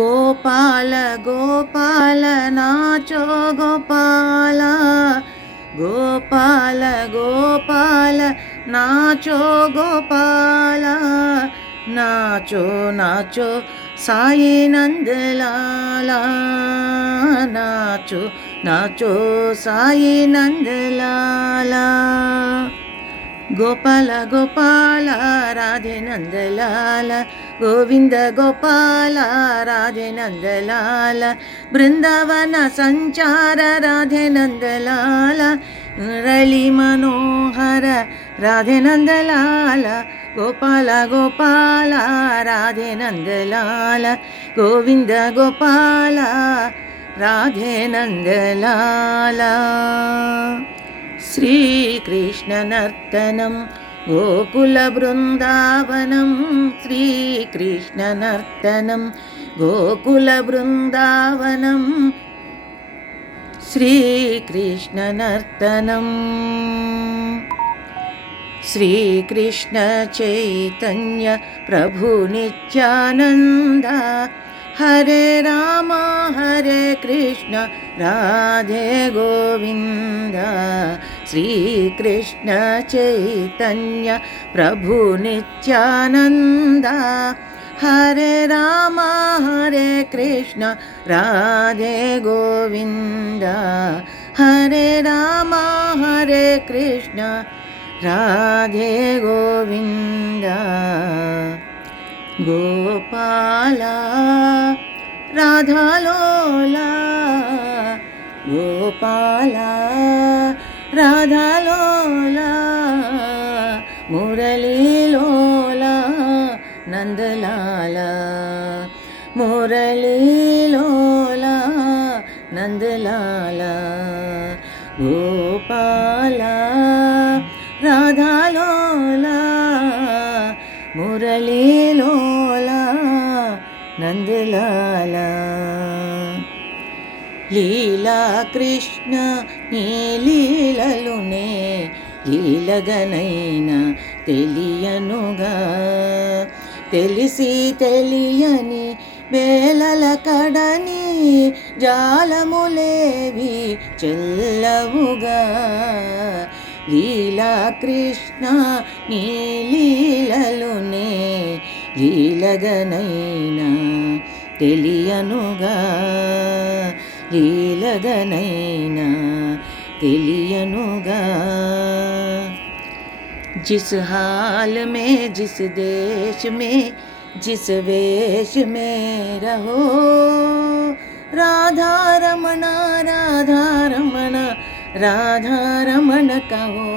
గోపాల గోపాల నాచో గోపాల. గోపాల గోపాల నాచో గోపాల. నాచో నాచో సాయి నందలాల. నాచో నాచో సాయి నందలాలా. గోపాల గోపాల రాధే నందలాల. గోవింద గోపాల రాధే నందలాల. బృందావన సంచార రాధే నందలాల. మురళి మనోహర రాధే నందలాల. గోపాల గోపాల రాధే నందలాల. గోవింద గోపాల రాధే నందలాల. श्रीकृष्णनर्तनं गोकुलबृन्दावनं श्रीकृष्णनर्तनं गोकुलबृन्दावनं श्रीकृष्णनर्तनम् श्रीकृष्णचैतन्य प्रभुनित्यानन्द हरे राम हरे कृष्ण राधे गोविन्द श्रीकृष्ण चैतन्य प्रभुनित्यानन्द हरे राम हरे कृष्ण राधे गोविन्द। हरे राम हरे कृष्ण राधे गोविन्द। गोपाला राधालोला गोपाला రాధాలోలా మురళీలోలా నందలాల. మురళీలోలా నందలాల. గోపాల రాధాలోలా మురళీలోలా నందలాల. లీలా కృష్ణ నీ లీలలునే లీలగనైనా తెలియనుగా. తెలిసి తెలియని వేలల కడని జాలములేవి చెల్లవుగా. లీలా కృష్ణ నీ లీలలునే లీలగనైనా తెలియనుగా. లీలగనైనా తెలియనుగా जिस हाल में जिस देश में जिस वेश में रहो राधा रमणा राधा रमणा राधा रमण कहो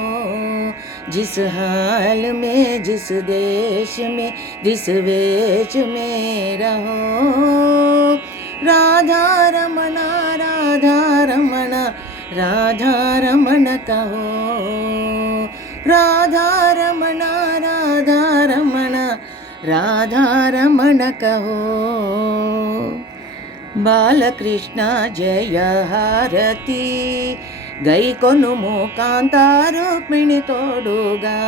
जिस हाल में जिस देश में जिस वेश में रहो రాధారమణతో. రాధారమణ రాధారమణ రాధారమణ కహో బాలకృష్ణ జయ హారతి. గైకొనుము కాంతారూపిణి తోడుగా.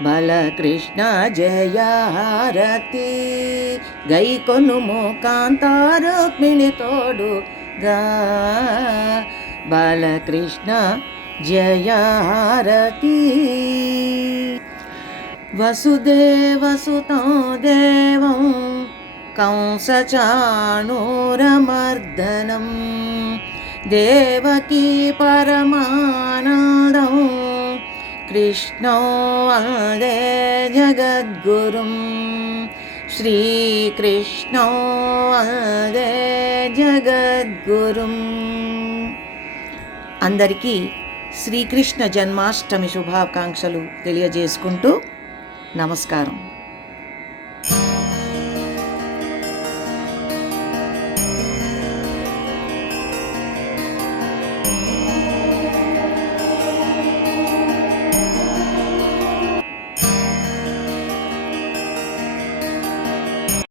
బాలకృష్ణ జయ హారతి. గైకొనుము కాంతారూపిణి తోడు गा बालकृष्ण जयारती वसुदेवसुतं देवं कंसचाणूरमर्दनं देवकी परमानन्दं कृष्णो वन्दे जगद्गुरुम् श्रीकृष्णो वन्दे జగద్గురుం అందరికీ శ్రీకృష్ణ జన్మాష్టమి శుభాకాంక్షలు తెలియజేసుకుంటూ నమస్కారం